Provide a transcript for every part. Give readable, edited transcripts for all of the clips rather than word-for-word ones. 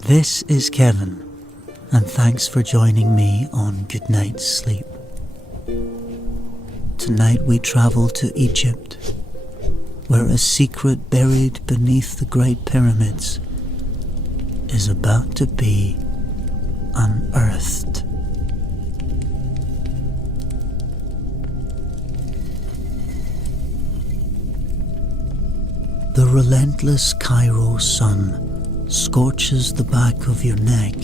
This is Kevin, and thanks for joining me on Goodnight Sleep. Tonight we travel to Egypt, where a secret buried beneath the Great Pyramids is about to be unearthed. The relentless Cairo sun scorches the back of your neck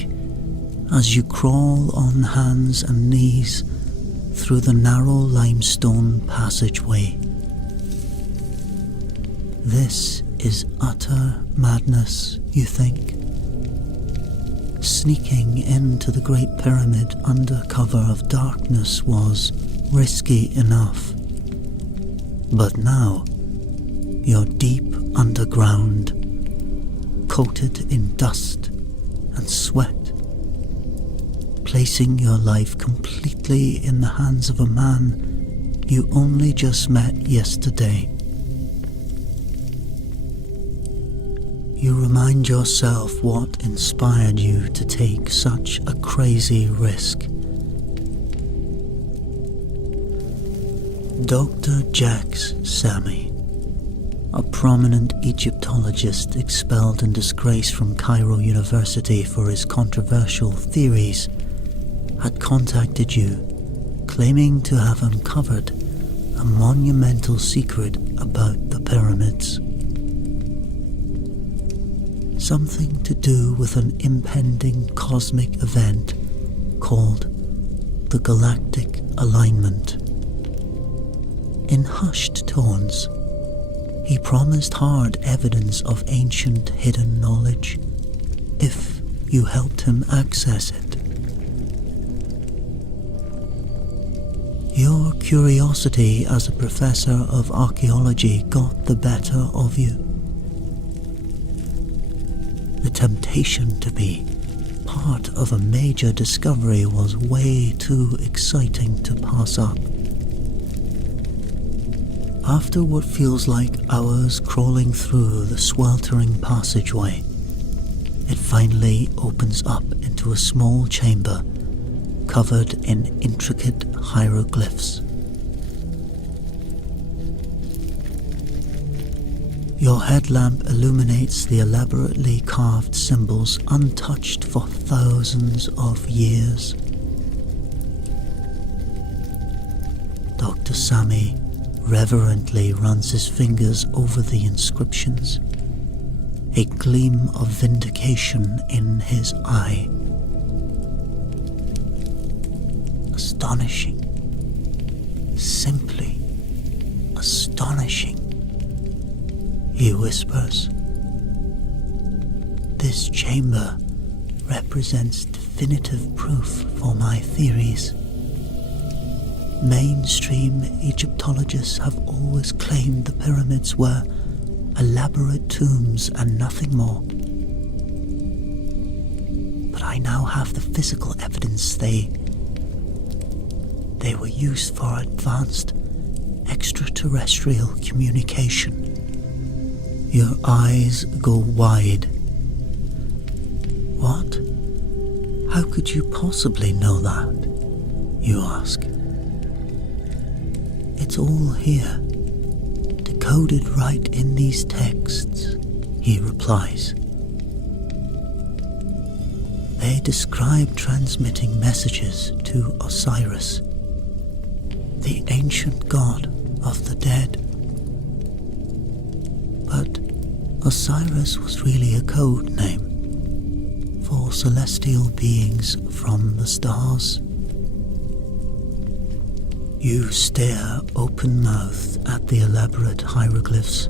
as you crawl on hands and knees through the narrow limestone passageway. This is utter madness, you think? Sneaking into the Great Pyramid under cover of darkness was risky enough. But now, you're deep underground, coated in dust and sweat, placing your life completely in the hands of a man you only just met yesterday. You remind yourself what inspired you to take such a crazy risk. Dr. Jacques Samy, a prominent Egyptologist expelled in disgrace from Cairo University for his controversial theories, had contacted you, claiming to have uncovered a monumental secret about the pyramids. Something to do with an impending cosmic event called the Galactic Alignment. In hushed tones, he promised hard evidence of ancient hidden knowledge if you helped him access it. Your curiosity as a professor of archaeology got the better of you. The temptation to be part of a major discovery was way too exciting to pass up. After what feels like hours crawling through the sweltering passageway, it finally opens up into a small chamber covered in intricate hieroglyphs. Your headlamp illuminates the elaborately carved symbols untouched for thousands of years. Dr. Samy reverently runs his fingers over the inscriptions, a gleam of vindication in his eye. Astonishing. Simply astonishing, he whispers. This chamber represents definitive proof for my theories. Mainstream Egyptologists have always claimed the pyramids were elaborate tombs and nothing more. But I now have the physical evidence they were used for advanced extraterrestrial communication. Your eyes go wide. What? How could you possibly know that? You ask. It's all here, decoded right in these texts, he replies. They describe transmitting messages to Osiris, the ancient god of the dead. But Osiris was really a code name for celestial beings from the stars. You stare open-mouthed at the elaborate hieroglyphs,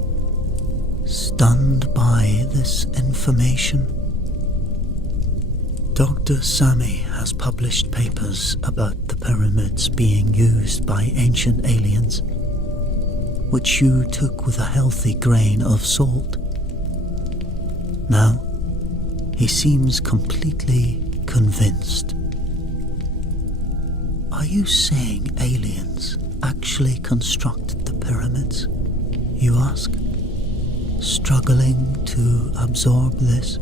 stunned by this information. Dr. Samy has published papers about the pyramids being used by ancient aliens, which you took with a healthy grain of salt. Now, he seems completely convinced. Are you saying aliens actually constructed the pyramids? You ask, struggling to absorb this.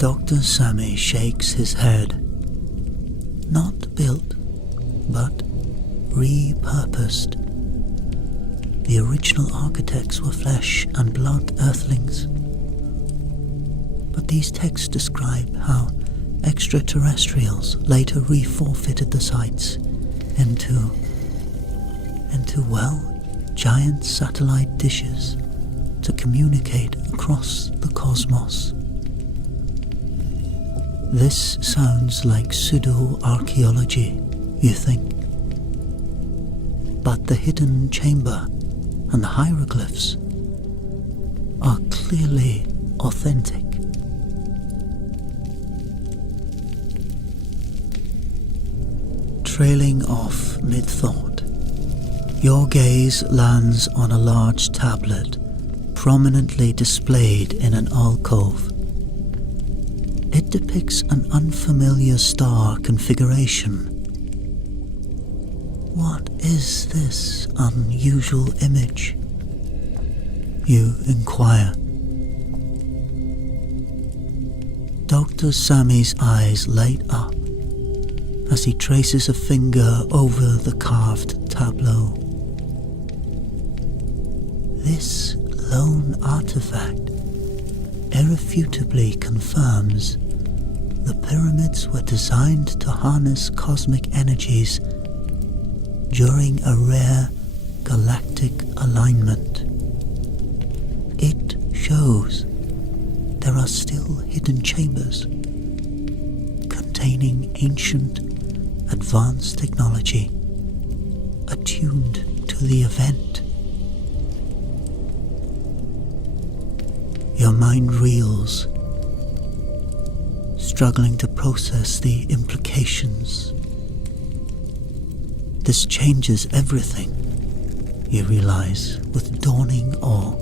Dr. Sammy shakes his head. Not built, but repurposed. The original architects were flesh and blood earthlings. But these texts describe how extraterrestrials later reforfitted the sites into, well, giant satellite dishes to communicate across the cosmos. This sounds like pseudo-archaeology, you think. But the hidden chamber and the hieroglyphs are clearly authentic. Trailing off mid-thought, your gaze lands on a large tablet prominently displayed in an alcove. It depicts an unfamiliar star configuration. What is this unusual image? You inquire. Dr. Sammy's eyes light up as he traces a finger over the carved tableau. This lone artifact irrefutably confirms the pyramids were designed to harness cosmic energies during a rare galactic alignment. It shows there are still hidden chambers containing ancient, advanced technology attuned to the event. Your mind reels, struggling to process the implications. This changes everything, you realize with dawning awe.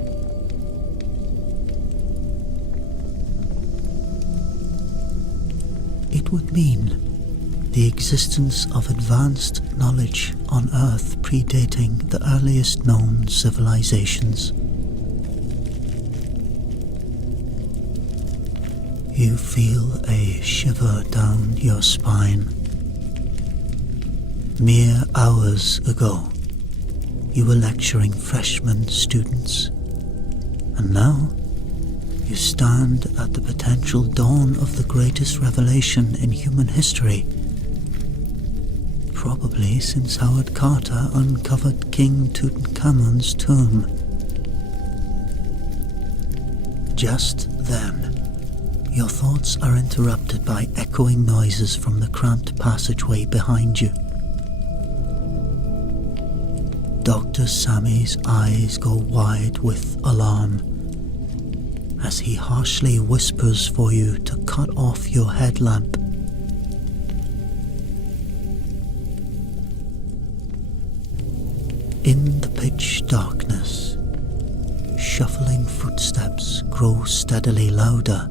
It would mean the existence of advanced knowledge on Earth predating the earliest known civilizations. You feel a shiver down your spine. Mere hours ago, you were lecturing freshman students, and now you stand at the potential dawn of the greatest revelation in human history, probably since Howard Carter uncovered King Tutankhamun's tomb. Just then, your thoughts are interrupted by echoing noises from the cramped passageway behind you. Dr. Sammy's eyes go wide with alarm as he harshly whispers for you to cut off your headlamp. In the pitch darkness, shuffling footsteps grow steadily louder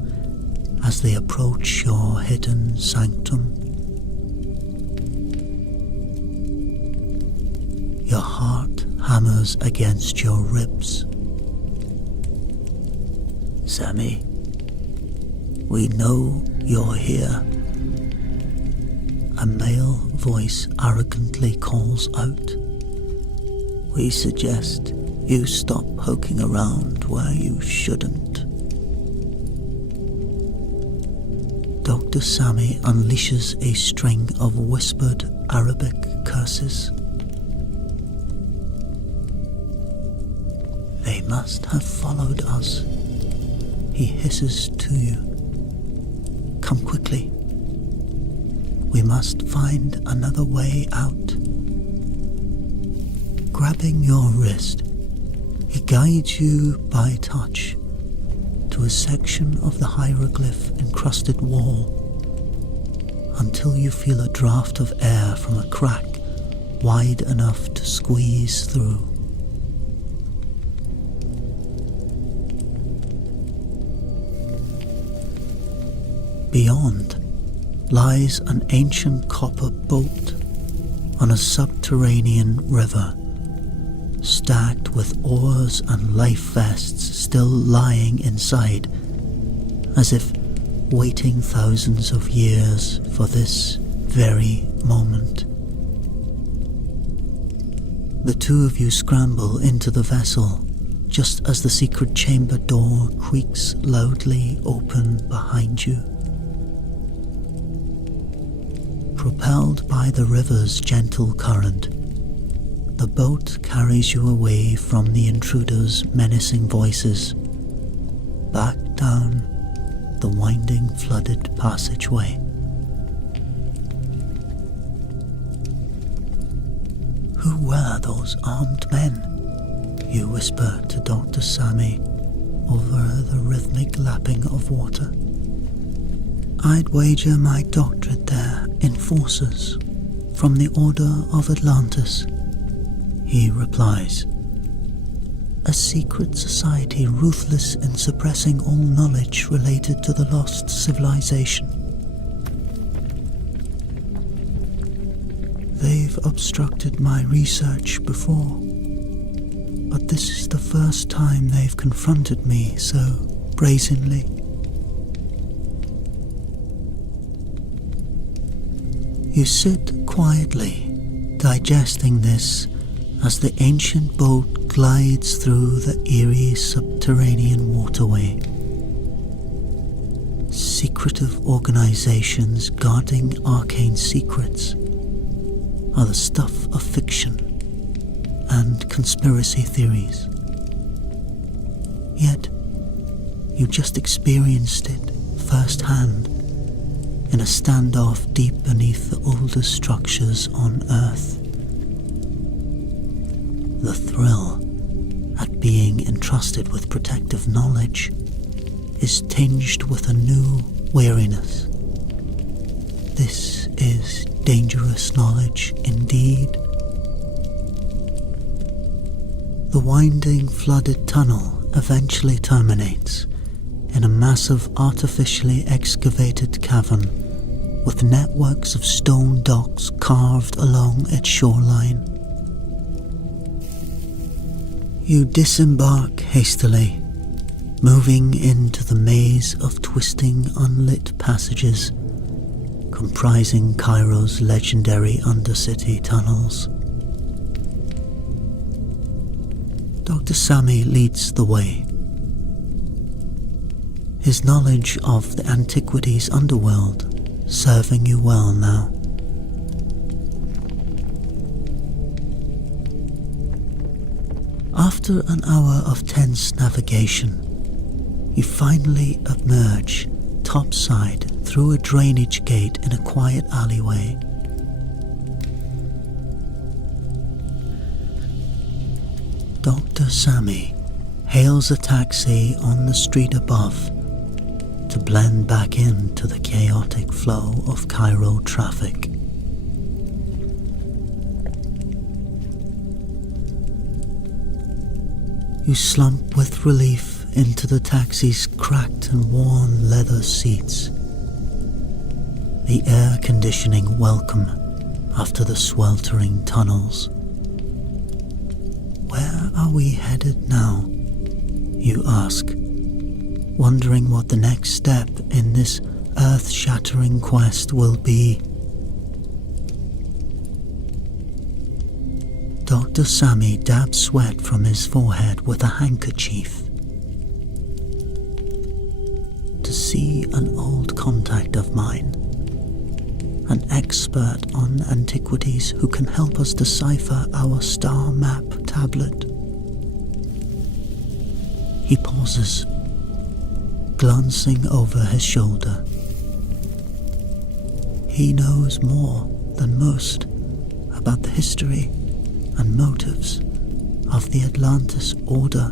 as they approach your hidden sanctum. Your heart hammers against your ribs. Sammy, we know you're here. A male voice arrogantly calls out. We suggest you stop poking around where you shouldn't. Dr. Sammy unleashes a string of whispered Arabic curses. They must have followed us, he hisses to you. Come quickly. We must find another way out. Grabbing your wrist, he guides you by touch to a section of the hieroglyph-encrusted wall until you feel a draft of air from a crack wide enough to squeeze through. Beyond lies an ancient copper boat on a subterranean river, stacked with oars and life vests still lying inside, as if waiting thousands of years for this very moment. The two of you scramble into the vessel just as the secret chamber door creaks loudly open behind you. Propelled by the river's gentle current, the boat carries you away from the intruder's menacing voices, back down the winding flooded passageway. Who were those armed men? You whisper to Dr. Sammy over the rhythmic lapping of water. I'd wager my doctorate they're enforcers from the Order of Atlantis, he replies. A secret society ruthless in suppressing all knowledge related to the lost civilization. They've obstructed my research before, but this is the first time they've confronted me so brazenly. You sit quietly, digesting this as the ancient boat glides through the eerie subterranean waterway. Secretive organizations guarding arcane secrets are the stuff of fiction and conspiracy theories. Yet, you just experienced it firsthand in a standoff deep beneath the oldest structures on Earth. The thrill at being entrusted with protective knowledge is tinged with a new weariness. This is dangerous knowledge indeed. The winding, flooded tunnel eventually terminates in a massive artificially excavated cavern with networks of stone docks carved along its shoreline. You disembark hastily, moving into the maze of twisting, unlit passages comprising Cairo's legendary undercity tunnels. Dr. Sammy leads the way. His knowledge of the antiquities underworld serving you well now. After an hour of tense navigation, you finally emerge topside through a drainage gate in a quiet alleyway. Dr. Sammy hails a taxi on the street above to blend back into the chaotic flow of Cairo traffic. You slump with relief into the taxi's cracked and worn leather seats, the air conditioning welcome after the sweltering tunnels. Where are we headed now? You ask, wondering what the next step in this earth-shattering quest will be. Dr. Sammy dabs sweat from his forehead with a handkerchief. To see an old contact of mine, an expert on antiquities who can help us decipher our star map tablet. He pauses, glancing over his shoulder. He knows more than most about the history and motives of the Atlantis Order.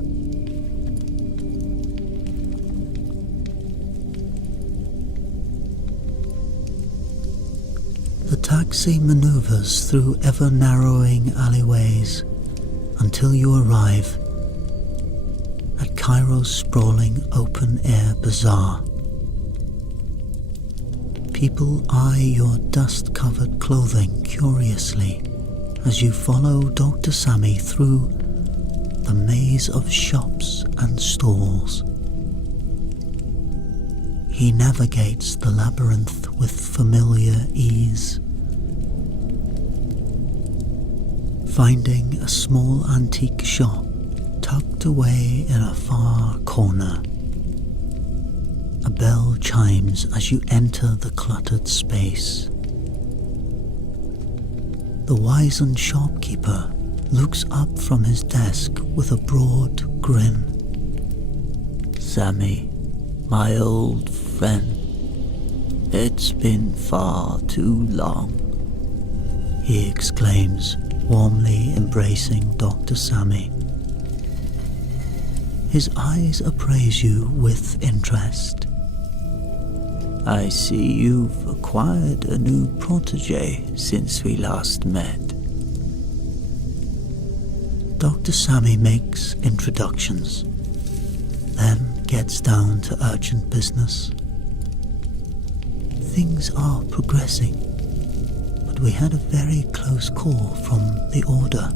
The taxi maneuvers through ever-narrowing alleyways until you arrive at Cairo's sprawling open-air bazaar. People eye your dust-covered clothing curiously as you follow Dr. Sammy through the maze of shops and stalls. he navigates the labyrinth with familiar ease. Finding a small antique shop tucked away in a far corner, a bell chimes as you enter the cluttered space. The wizened shopkeeper looks up from his desk with a broad grin. "Sammy, my old friend, it's been far too long," he exclaims, warmly embracing Dr. Sammy. His eyes appraise you with interest. "I see you've acquired a new protege since we last met." Dr. Sammy makes introductions, then gets down to urgent business. Things are progressing, but we had a very close call from the Order.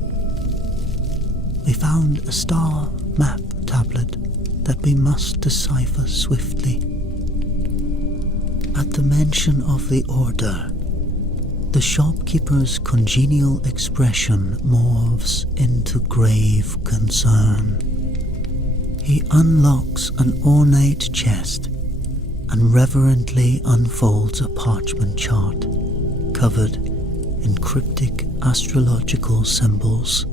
We found a star map tablet that we must decipher swiftly. At the mention of the Order, the shopkeeper's congenial expression morphs into grave concern. He unlocks an ornate chest and reverently unfolds a parchment chart covered in cryptic astrological symbols.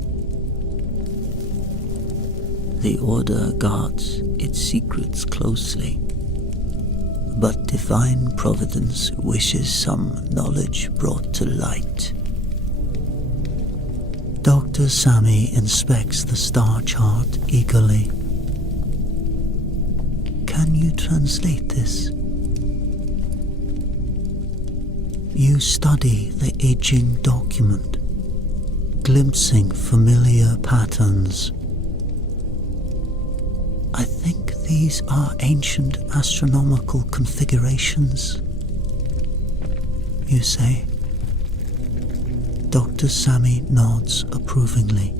"The Order guards its secrets closely, but divine providence wishes some knowledge brought to light." Dr. Sammy inspects the star chart eagerly. "Can you translate this?" You study the aging document, glimpsing familiar patterns. "I think these are ancient astronomical configurations," you say. Dr. Sammy nods approvingly,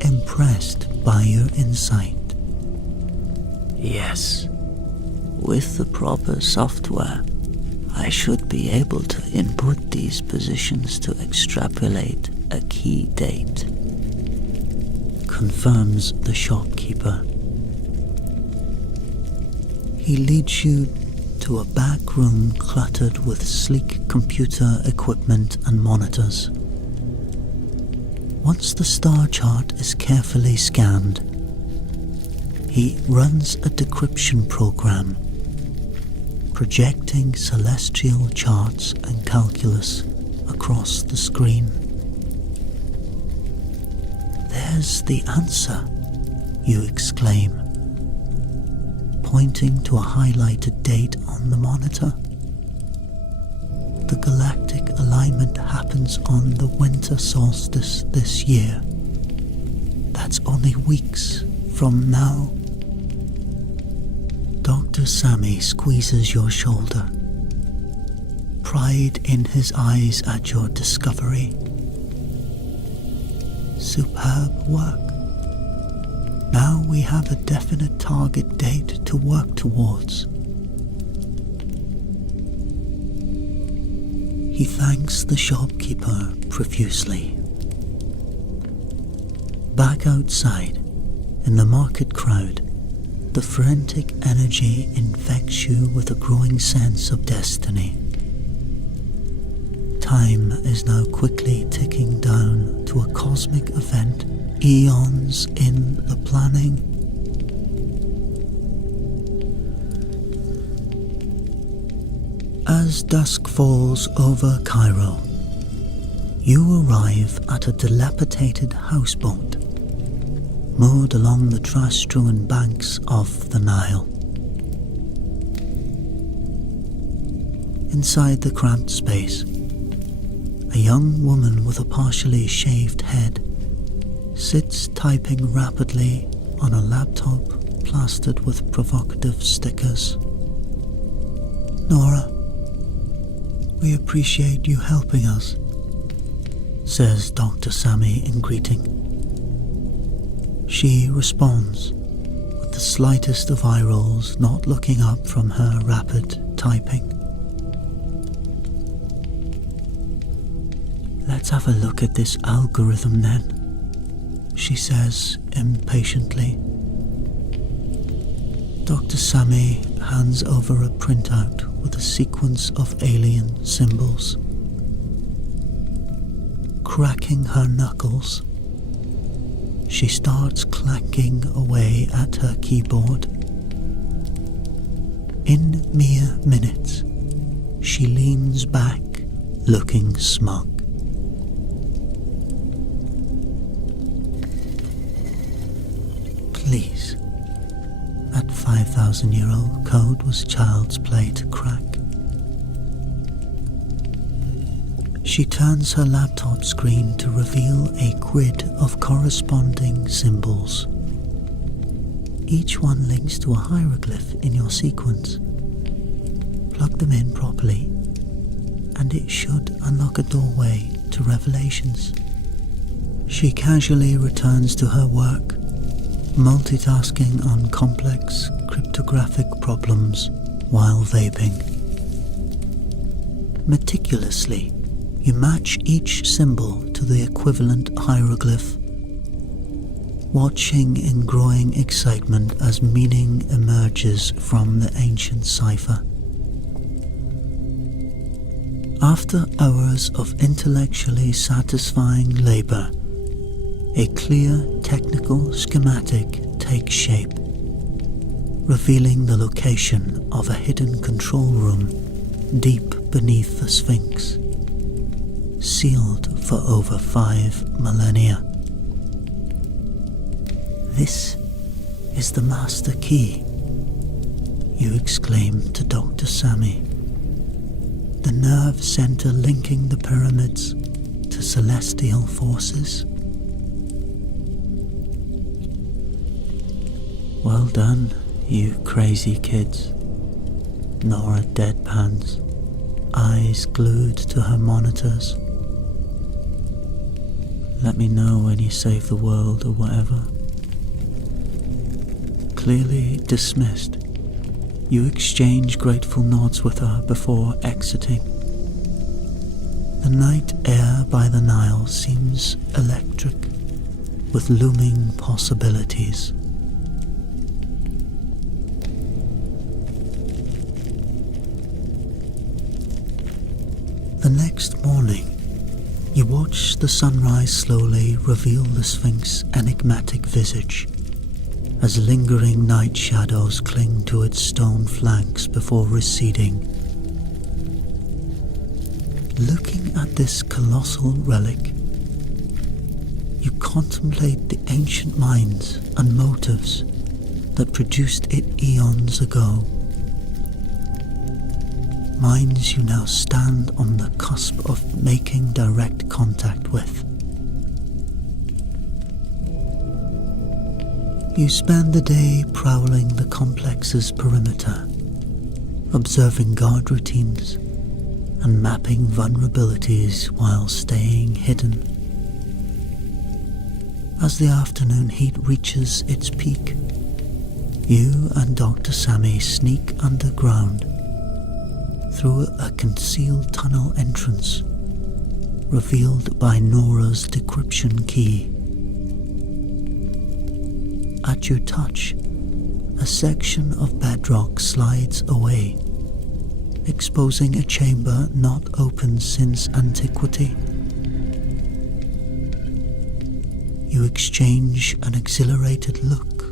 impressed by your insight. "Yes, with the proper software, I should be able to input these positions to extrapolate a key date," confirms the shopkeeper. He leads you to a back room cluttered with sleek computer equipment and monitors. Once the star chart is carefully scanned, he runs a decryption program, projecting celestial charts and calculus across the screen. "There's the answer," you exclaim, pointing to a highlighted date on the monitor. The galactic alignment happens on the winter solstice this year. That's only weeks from now. Dr. Sammy squeezes your shoulder, pride in his eyes at your discovery. "Superb work. Now we have a definite target date to work towards." He thanks the shopkeeper profusely. Back outside, in the market crowd, the frantic energy infects you with a growing sense of destiny. Time is now quickly ticking down to a cosmic event, eons in the planning. As dusk falls over Cairo, you arrive at a dilapidated houseboat moored along the trash-strewn banks of the Nile. Inside the cramped space, a young woman with a partially shaved head sits typing rapidly on a laptop plastered with provocative stickers. "Nora, we appreciate you helping us," says Dr. Sammy in greeting. She responds with the slightest of eye rolls, not looking up from her rapid typing. "Let's have a look at this algorithm then," she says impatiently. Dr. Sammy hands over a printout with a sequence of alien symbols. Cracking her knuckles, she starts clacking away at her keyboard. In mere minutes, she leans back, looking smug. Please, that 5,000-year-old code was child's play to crack. She turns her laptop screen to reveal a grid of corresponding symbols. Each one links to a hieroglyph in your sequence. Plug them in properly, and it should unlock a doorway to revelations. She casually returns to her work, multitasking on complex cryptographic problems while vaping. Meticulously, you match each symbol to the equivalent hieroglyph, watching in growing excitement as meaning emerges from the ancient cipher. After hours of intellectually satisfying labor, a clear technical schematic takes shape, revealing the location of a hidden control room deep beneath the Sphinx, sealed for over 5 millennia. "This is the master key," you exclaim to Dr. Sammy, "the nerve center linking the pyramids to celestial forces." "Well done, you crazy kids," Nora deadpans, eyes glued to her monitors. "Let me know when you save the world or whatever." Clearly dismissed, you exchange grateful nods with her before exiting. The night air by the Nile seems electric, with looming possibilities. The next morning, you watch the sunrise slowly reveal the Sphinx's enigmatic visage, as lingering night shadows cling to its stone flanks before receding. Looking at this colossal relic, you contemplate the ancient minds and motives that produced it eons ago. Minds you now stand on the cusp of making direct contact with. You spend the day prowling the complex's perimeter, observing guard routines and mapping vulnerabilities while staying hidden. As the afternoon heat reaches its peak, you and Dr. Sammy sneak underground through a concealed tunnel entrance revealed by Nora's decryption key. At your touch, a section of bedrock slides away, exposing a chamber not opened since antiquity. You exchange an exhilarated look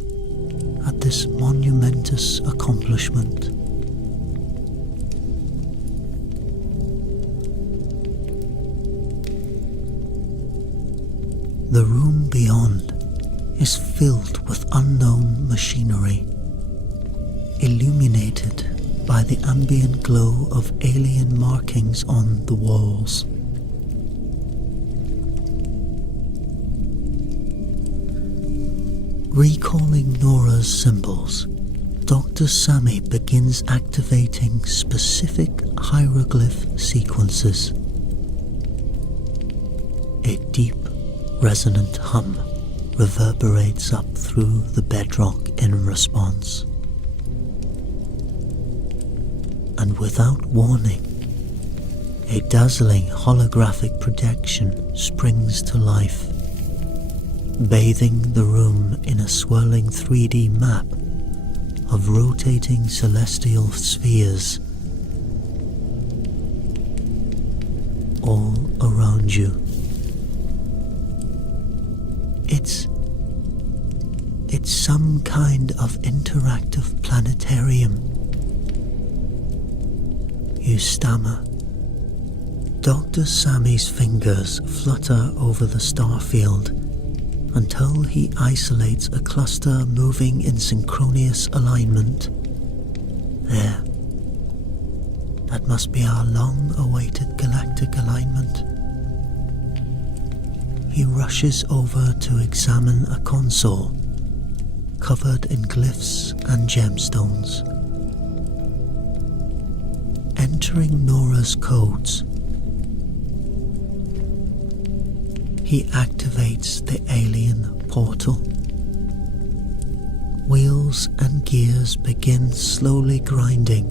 at this monumentous accomplishment. The room beyond is filled with unknown machinery, illuminated by the ambient glow of alien markings on the walls. Recalling Nora's symbols, Dr. Sammy begins activating specific hieroglyph sequences. A deep, resonant hum reverberates up through the bedrock in response. And without warning, a dazzling holographic projection springs to life, bathing the room in a swirling 3D map of rotating celestial spheres all around you. It's some kind of interactive planetarium. You stammer. Dr. Sammy's fingers flutter over the star field until he isolates a cluster moving in synchronous alignment. There. That must be our long-awaited galactic alignment. He rushes over to examine a console covered in glyphs and gemstones. Entering Nora's codes, he activates the alien portal. Wheels and gears begin slowly grinding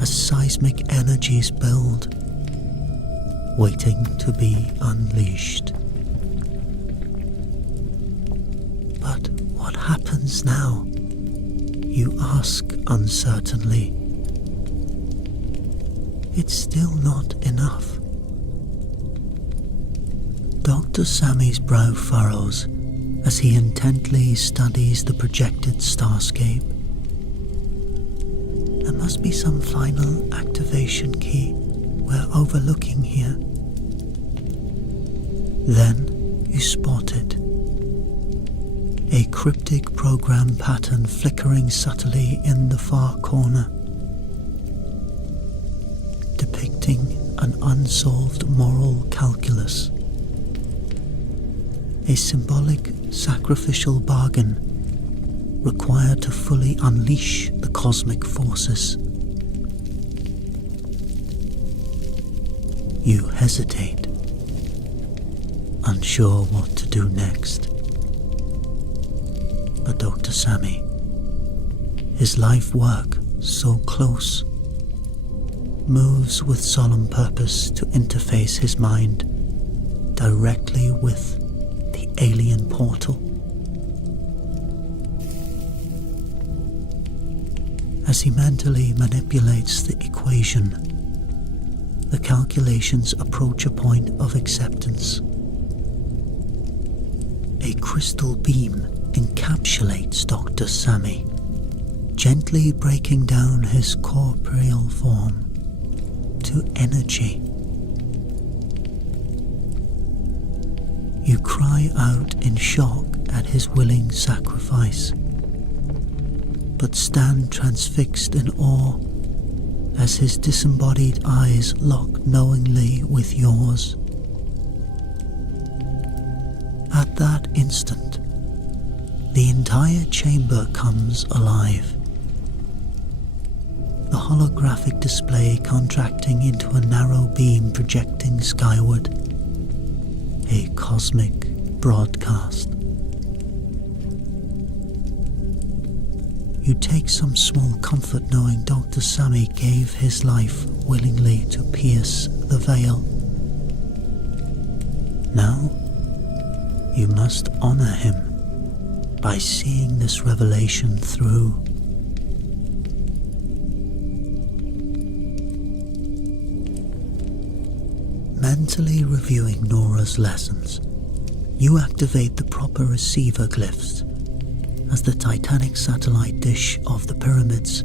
as seismic energies build, waiting to be unleashed. But what happens now? You ask uncertainly. It's still not enough. Dr. Sammy's brow furrows as he intently studies the projected starscape. There must be some final activation key we're overlooking here. Then you spot it. A cryptic program pattern flickering subtly in the far corner, depicting an unsolved moral calculus. A symbolic sacrificial bargain required to fully unleash the cosmic forces. You hesitate, unsure what to do next. But Dr. Sammy, his life work so close, moves with solemn purpose to interface his mind directly with the alien portal. As he mentally manipulates the equation, the calculations approach a point of acceptance. A crystal beam encapsulates Dr. Sammy, gently breaking down his corporeal form to energy. You cry out in shock at his willing sacrifice, but stand transfixed in awe as his disembodied eyes lock knowingly with yours. At that instant, the entire chamber comes alive. The holographic display contracting into a narrow beam projecting skyward. A cosmic broadcast. You take some small comfort knowing Dr. Sammy gave his life willingly to pierce the veil. Now, you must honor him by seeing this revelation through. Mentally reviewing Nora's lessons, you activate the proper receiver glyphs as the titanic satellite dish of the pyramids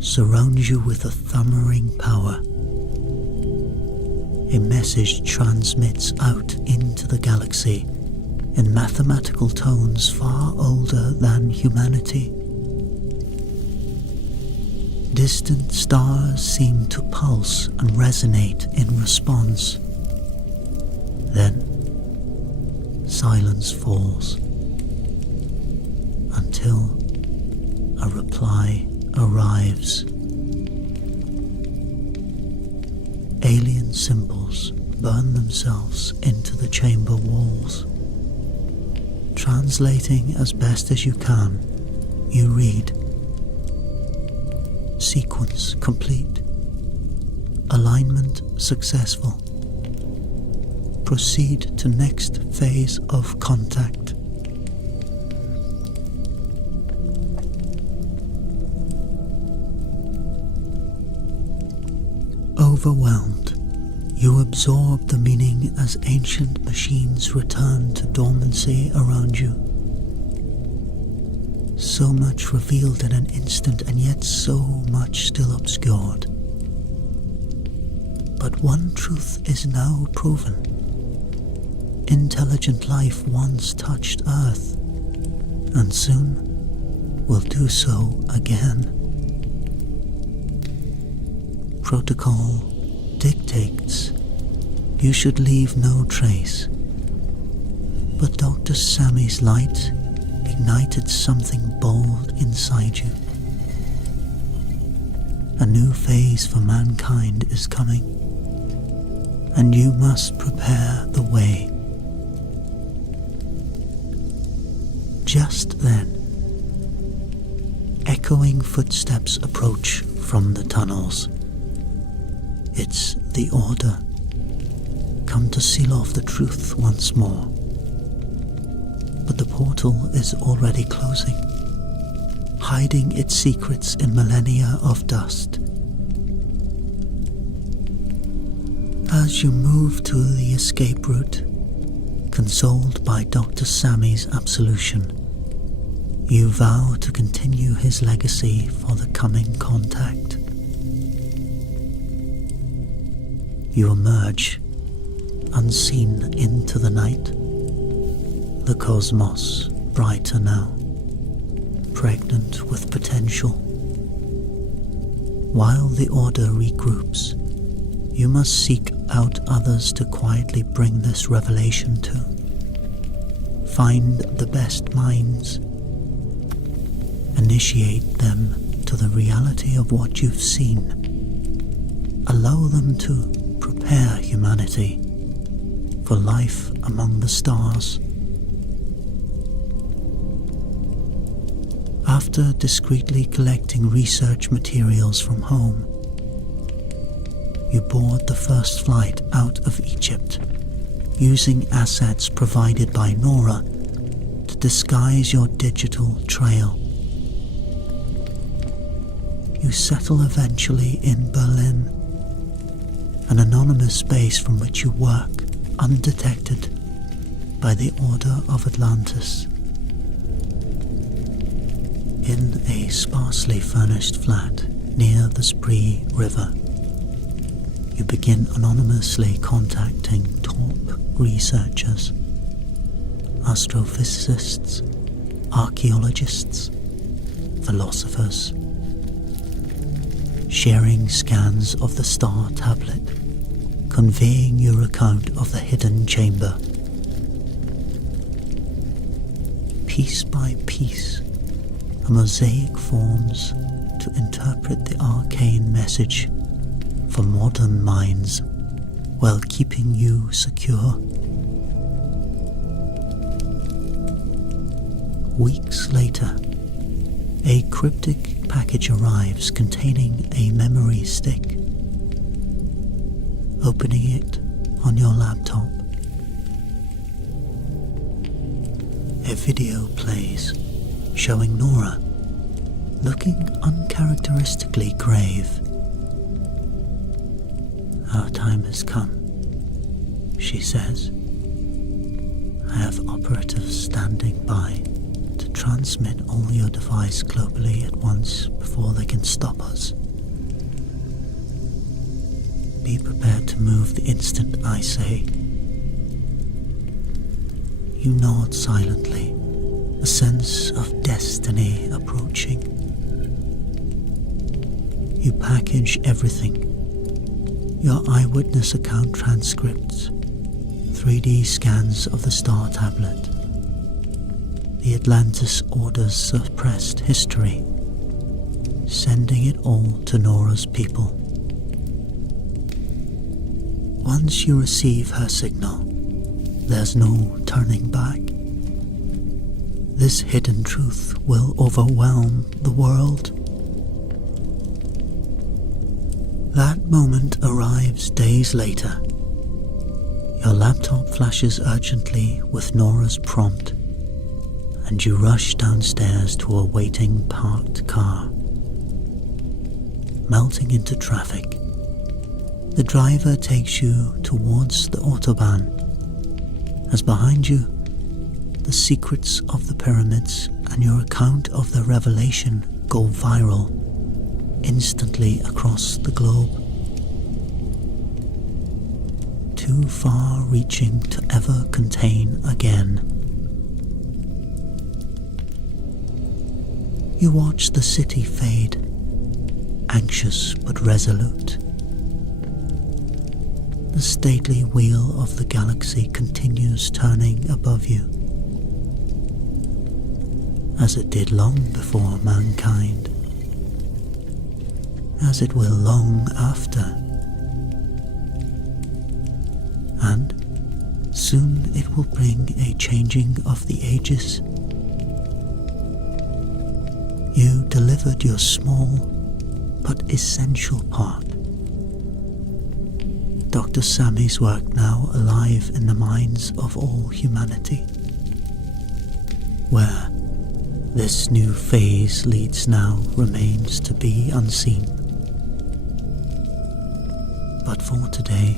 surrounds you with a thundering power. A message transmits out into the galaxy in mathematical tones far older than humanity. Distant stars seem to pulse and resonate in response. Then, silence falls until a reply arrives. Alien symbols burn themselves into the chamber walls, translating as best as you can You read, sequence complete, alignment successful. Proceed to next phase of contact. Overwhelmed, you absorb the meaning as ancient machines return to dormancy around you. So much revealed in an instant, and yet so much still obscured. But one truth is now proven. Intelligent life once touched Earth, and soon will do so again. Protocol dictates you should leave no trace, but Dr. Sammy's light ignited something bold inside you. A new phase for mankind is coming, and you must prepare the way. Just then, echoing footsteps approach from the tunnels. It's the Order, come to seal off the truth once more. But the portal is already closing, hiding its secrets in millennia of dust. As you move to the escape route, consoled by Dr. Sammy's absolution, you vow to continue his legacy for the coming contact. You emerge, unseen, into the night. The cosmos, brighter now, pregnant with potential. While the Order regroups, you must seek out others to quietly bring this revelation to. Find the best minds. Initiate them to the reality of what you've seen. Allow them to prepare humanity for life among the stars. After discreetly collecting research materials from home, you board the first flight out of Egypt, using assets provided by Nora to disguise your digital trail. You settle eventually in Berlin, an anonymous base from which you work undetected by the Order of Atlantis. In a sparsely furnished flat near the Spree River, you begin anonymously contacting top researchers, astrophysicists, archaeologists, philosophers, sharing scans of the star tablet, conveying your account of the hidden chamber. Piece by piece, a mosaic forms to interpret the arcane message for modern minds while keeping you secure. Weeks later, a cryptic package arrives containing a memory stick. Opening it on your laptop, a video plays showing Nora looking uncharacteristically grave. Our time has come, she says. I have operatives standing by to transmit all your device globally at once before they can stop us. Be prepared to move the instant I say. You nod silently, a sense of destiny approaching. You package everything. Your eyewitness account transcripts, 3D scans of the star tablet, the Atlantis Order's suppressed history, sending it all to Nora's people. Once you receive her signal, there's no turning back. this hidden truth will overwhelm the world. That moment arrives days later. Your laptop flashes urgently with Nora's prompt, and you rush downstairs to a waiting parked car. Melting into traffic, the driver takes you towards the Autobahn, as behind you, the secrets of the pyramids and your account of the revelation go viral instantly across the globe. Too far-reaching to ever contain again. You watch the city fade, anxious but resolute. The stately wheel of the galaxy continues turning above you, as it did long before mankind, as it will long after. And soon it will bring a changing of the ages. You delivered your small but essential part. Dr. Sammy's work now alive in the minds of all humanity. Where this new phase leads now remains to be unseen. But for today,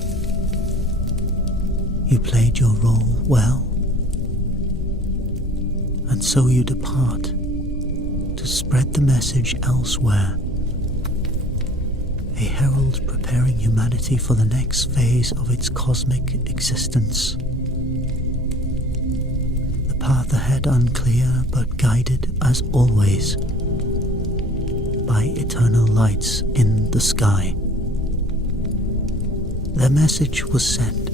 you played your role well, and so you depart to spread the message elsewhere, a herald preparing humanity for the next phase of its cosmic existence. The path ahead unclear, but guided as always by eternal lights in the sky. Their message was sent,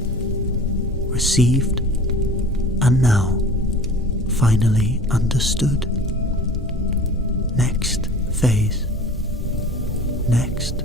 received, and now finally understood. Next phase, next